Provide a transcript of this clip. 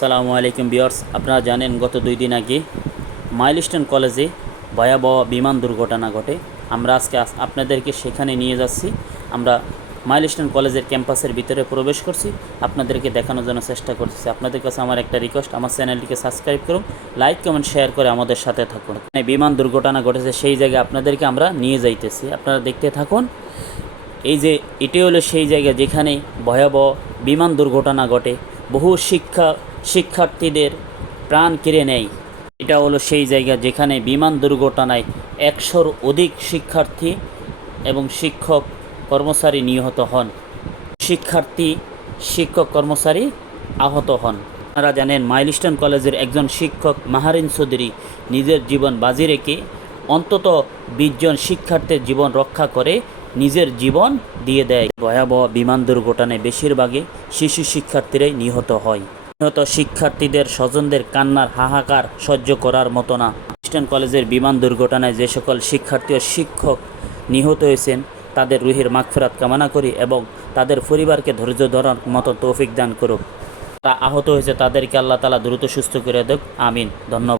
আসসালামু আলাইকুম ভিউয়ার্স, আপনারা জানেন গত 2 দিন আগে মাইলস্টোন কলেজে ভয়াবহ বিমান দুর্ঘটনা ঘটে। আমরা আজকে আপনাদেরকে সেখানে নিয়ে যাচ্ছি। আমরা মাইলস্টোন কলেজের ক্যাম্পাসের ভিতরে প্রবেশ করছি, আপনাদেরকে দেখানোর জন্য চেষ্টা করছি। আপনাদের কাছে আমার একটা রিকোয়েস্ট, আমার চ্যানেলটিকে সাবস্ক্রাইব করুন, লাইক কমেন্ট শেয়ার করে আমাদের সাথে থাকুন। বিমান দুর্ঘটনা ঘটেছে সেই জায়গায় আপনাদেরকে আমরা নিয়ে যাইতেছি, আপনারা দেখতে থাকুন। এই যে এটি হলো সেই জায়গা যেখানে ভয়াবহ বিমান দুর্ঘটনা ঘটে, বহু শিক্ষার্থীদের প্রাণ কেড়ে নেয়। এটা হলো সেই জায়গা যেখানে বিমান দুর্ঘটনায় 100-র অধিক শিক্ষার্থী এবং শিক্ষক কর্মচারী নিহত হন, শিক্ষক কর্মচারী আহত হন। আপনারা জানেন মাইলস্টোন কলেজের একজন শিক্ষক মাহারিন চৌধুরী নিজের জীবন বাজি রেখে অন্তত 20 জন শিক্ষার্থীর জীবন রক্ষা করে নিজের জীবন দিয়ে দেয়। ভয়াবহ বিমান দুর্ঘটনায় বেশিরভাগই শিশু শিক্ষার্থীরাই নিহত হয়। নিহত শিক্ষার্থীদের স্বজনদের কান্নার হাহাকার সহ্য করার মতো না। মাইলস্টোন কলেজের বিমান দুর্ঘটনায় যে সকল শিক্ষার্থী ও শিক্ষক নিহত হয়েছেন তাদের রুহের মাগফিরাত কামনা করি এবং তাদের পরিবারকে ধৈর্য ধরার মতো তৌফিক দান করুক। তারা আহত হয়েছে তাদেরকে আল্লাহ তাআলা দ্রুত সুস্থ করে দেখ, আমিন। ধন্যবাদ।